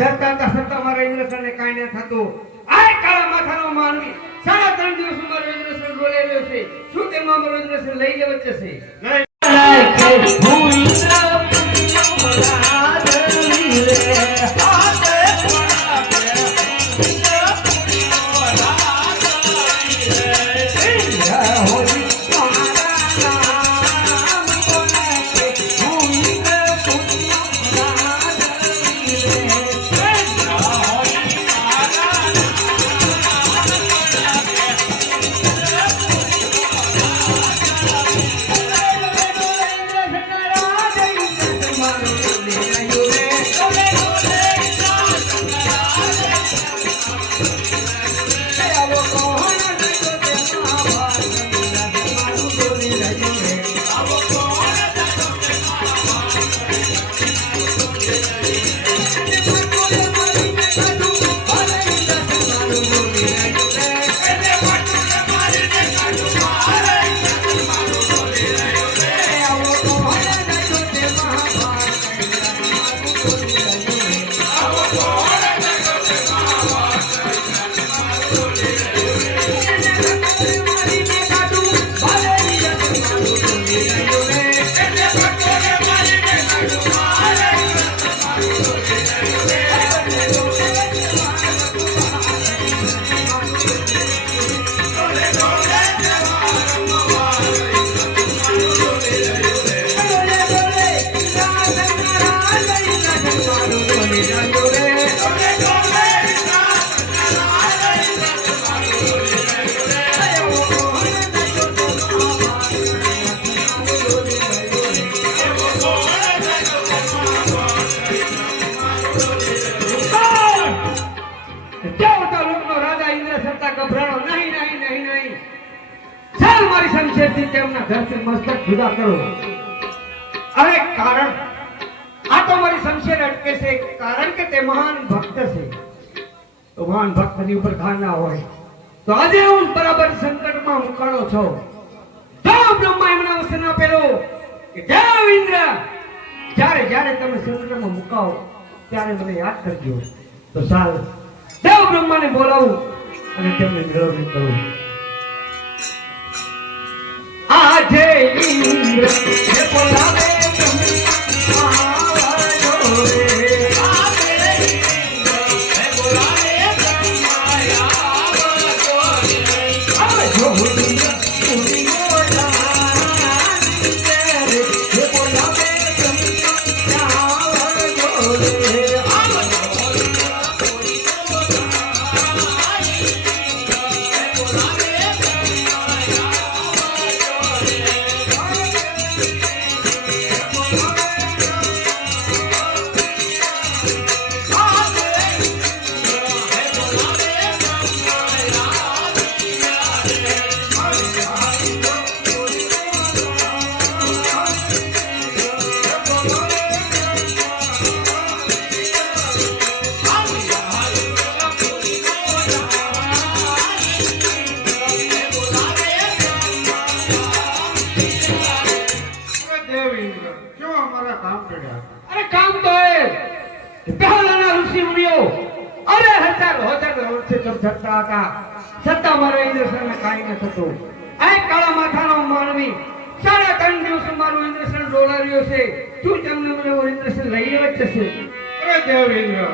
સત્તા મારા ઇન્દ્રસરને કાંઈ ન થતું. આ કાળા માથાનો માનવી 3.5 દિવસ મારો ઇન્દ્રસર બોલે રહ્યો છે. શું તેમાં મારો ઇન્દ્રસર લઈ લેવો છે? નહીં. મસ્તક જુદા કરો. અરે કારણ આ તો મારી શમશેર અટકે છે, કારણ કે તે મહાન ભક્ત છે. તો મહાન ભક્તની ઉપર ઘા ના હોય તો આજે હું બરાબર સંકટમાં મુકાણો છો. જો બ્રહ્મા એમના વચન આપેલો કે દેવ ઇન્દ્ર જ્યારે જ્યારે તમે સંકટમાં મુકાઓ ત્યારે મને યાદ કરજો. તો સાલ દેવ બ્રહ્માને બોલાવું અને તેમને મેળવણી કરું. આજે ઇન્દ્ર જે બોલાવે તમને આવજો રે. આજે ઇન્દ્ર જે બોલાવે તમને આવજો રે. આવજો ઇન્દ્ર તુમી બોલાવી રે. જે બોલાવે તમને આવજો રે. સત્તા મારા ઇન્દ્રસરને કાંઈ ન થતું. આ કાળા માથાનો માનવી 3.5 દિવસ મારું ઇન્દ્રસર ડોલાર્યો છે. શું તમને મને ઇન્દ્રસર લઈ લેવો જ છે? અરે દેવ ઇન્દ્ર,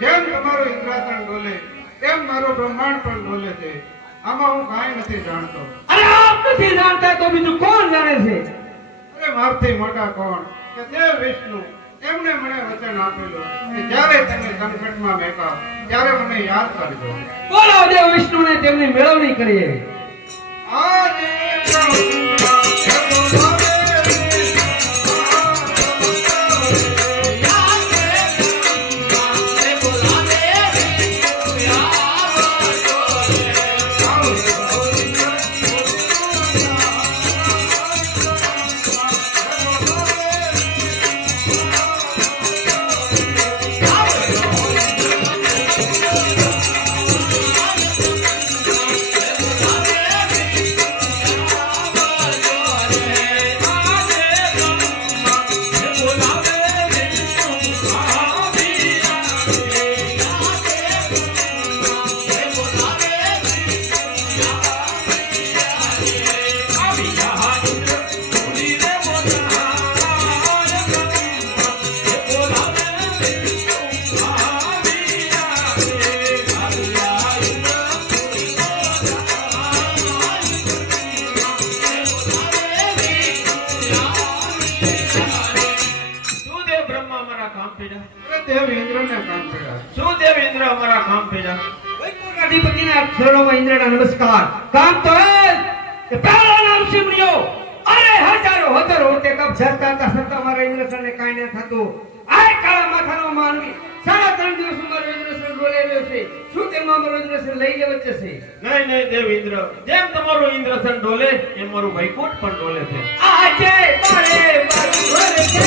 જેમ તમારું ઇન્દ્રાસન ડોલે તેમ મારો બ્રહ્માંડ પણ ડોલે છે. આમાં હું કાંઈ નથી જાણતો. અરે આપ નથી જાણતા તો બીજું કોણ જાણે છે? અરે મારથી મોટા કોણ કે દેવ વિષ્ણુ. એમણે મને વચન આપેલું કે જ્યારે તમે સંકટમાં મેકાવ ત્યારે મને યાદ કરજો. બોલો દેવ વિષ્ણુને તેમની મેળવણી કરીએ. આજે કામ પડ્યા? અરે દેવ ઇન્દ્રને કામ પડ્યા. શું દેવ ઇન્દ્ર અમારા કામ પડ્યા? વૈકુંઠ અધિપતિના ચરણોમાં ઇન્દ્રના નમસ્કાર. કામ તો એ કે પહેલા નામ સિમર્યો. અરે હજારો હજારો તે કપ જતા હતા છતાં મારા ઇન્દ્રસરને કાંઈ ન થતું. આ કાળા માથાનો માનવી 3.5 દિવસ મારો ઇન્દ્રસર બોલાવ્યો છે. શું તેમાં મારો ઇન્દ્રસર લઈ લેવો છે? નહીં નહીં દેવ ઇન્દ્ર, જેમ તમારું ઇન્દ્રસન ડોલે એમ મારું વૈકુંઠ પણ ડોલે છે. આજે મારે મારું ઘર છે.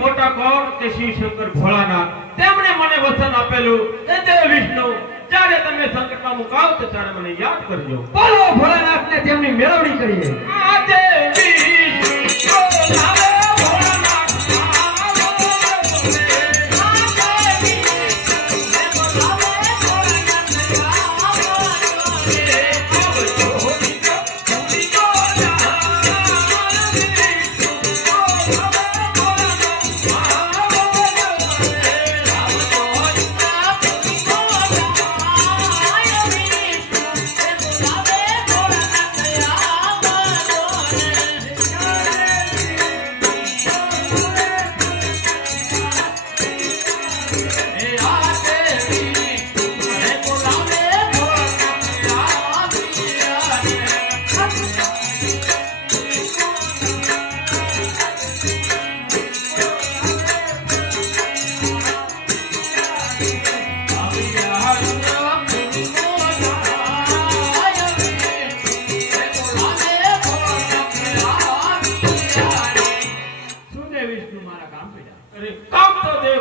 મોટા કોણ કે શિવ શંકર ભોળાનાથ, તેમણે મને વચન આપેલું કે દેવ વિષ્ણુ, જ્યારે તમે સંકટમાં મુકાવ તો ત્યારે મને યાદ કરજો. બોલો ભોળાનાથને તેમની મેળવણી કરીએ. આજે વિષ્ણુ બોલાવે ભોળાનાથ આવો રે. આજે વિષ્ણુ બોલાવે ભોળાનાથ આવો રે. આવજો વિષ્ણુ પૂરી ગોરા વિષ્ણુ બોલાવે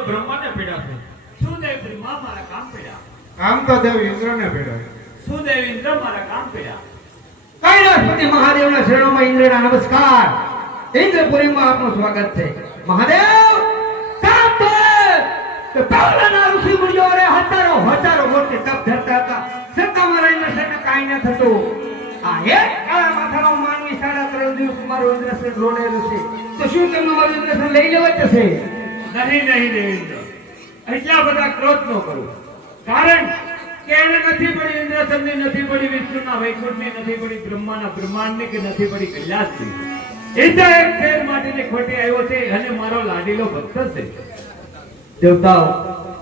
બ્રહ્માને પીડા છે. શું દેવ બ્રહ્મા મારા કામ પડ્યા? આમ તો દેવ ઇન્દ્રને ભેળો. શું દેવ ઇન્દ્ર મારા કામ પડ્યા? કૈલાસપતિ મહાદેવના શરણોમાં ઇન્દ્રના નમસ્કાર. ઇન્દ્રપુરીમાં આપનું સ્વાગત છે. મહાદેવ કામ તો પહેલાના ઋષિ મુનિઓ રે હજારો મોટી તપ ધરતા હતા. છતાં મારા ઇન્દ્રસેનને કાંઈ ન થતું. આ એક કાળા માથાનો માનવી 3.5 દિવસ મારું ઇન્દ્રસેન રોડેલું છે. તો શું તમને મારું ઇન્દ્રસેન લઈ લેવા જશે? નહીં નહીં દેવ ઇન્દ્ર, એટલા બધા ક્રોધ ન કરો. કારણ કે એને નથી પડી ઇન્દ્રસનની, નથી પડી વિષ્ણુના વૈકુંઠની, નથી પડી બ્રહ્માના બ્રહ્માંડની, કે નથી પડી કૈલાસની. ઇન્દ્ર એક ફેર માટેની ખોટે આવ્યો છે અને મારો લાડીલો ભક્ત છે. દેવતાઓ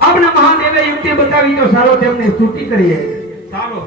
આપણા મહાદેવે યુક્તિ બતાવી તો સારો તેમને સ્તુતિ કરીએ. સારો.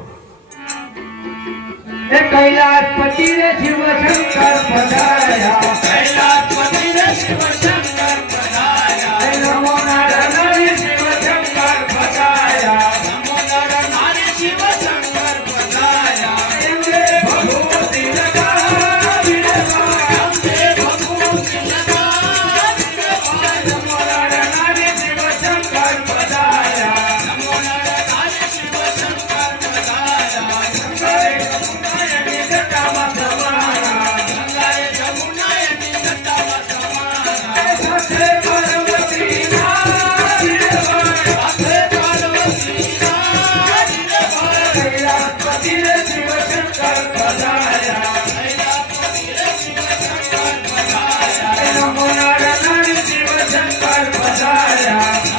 એ કૈલાસપતિ રે શિવ શંકર પધાર્યા, કૈલાસપતિ રે શિવ શંકર પધાર્યા, એ નમો નારાયણ શિવ શંકર પધાર્યા, નમો નારાયણ શિવ શંકર પધાર્યા, એમને ભગવતી લગાવી રે ભાઈ, અંબે ભગવતી લગાવી રે ભાઈ, નમો નારાયણ શિવ શંકર પધાર્યા, નમો નારાયણ શિવ શંકર પધાર્યા, શંકરે કરુણાયની જટામાં સમાયા, ગંગાએ જમુનાયની જટામાં સમાયા, એ સાથે પાર્વતી નારી રે ભાઈ, સાથે પાર્વતી નારી રે ભાઈ, કૈલાસપતિ રે શિવ શંકર પધાર્યા, કૈલાસપતિ રે શિવ શંકર પધાર્યા, એ નમો નારાયણ શિવ શંકર પધાર્યા,